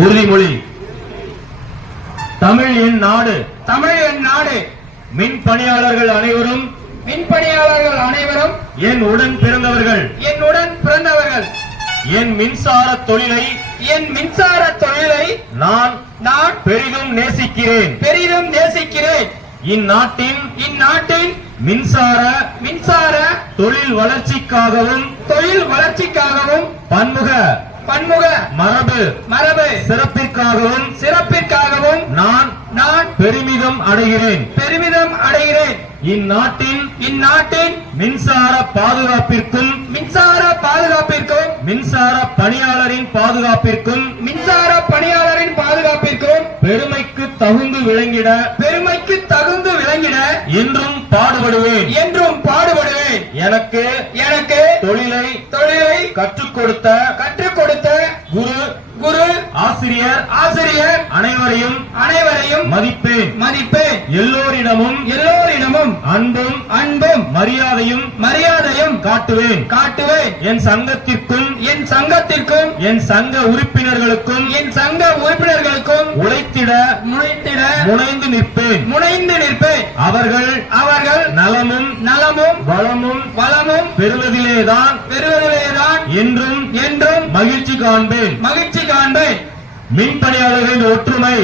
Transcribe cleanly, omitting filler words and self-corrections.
உறுதிமொழி. தமிழ் என் நாடு. தமிழ் என் நாடு. மின் பணியாளர்கள் அனைவரும் என் உடன் பிறந்தவர்கள். என் மின்சார தொழிலை நான் பெரிதும் நேசிக்கிறேன். இந்நாட்டின் மின்சார தொழில் வளர்ச்சிக்காகவும் பன்முக மரபு சிறப்பிற்காகவும் நான் பெருமிதம் அடைகிறேன். இந்நாட்டின் மின்சார பாதுகாப்பிற்கும் மின்சார பணியாளரின் பாதுகாப்பிற்கும் பெருமைக்கு தகுந்து விளங்கிட என்றும் பாடுபடுவேன். எனக்கு தொழிலை கற்றுக் கொடுத்த குரு ஆசிரியர் அனைவரையும் மதிப்பேன். எல்லோரிடமும் அன்பும் மரியாதையும் காட்டுவேன். என் சங்கத்திற்கும் என் சங்க உறுப்பினர்களுக்கும் உழைத்திட முனைந்து நிற்பேன். அவர்கள் நலமும் வளமும் பெறுவதிலேதான் என்றும் மகிழ்ச்சி காண்பேன். மின்பணியாளர்களின் ஒற்றுமை.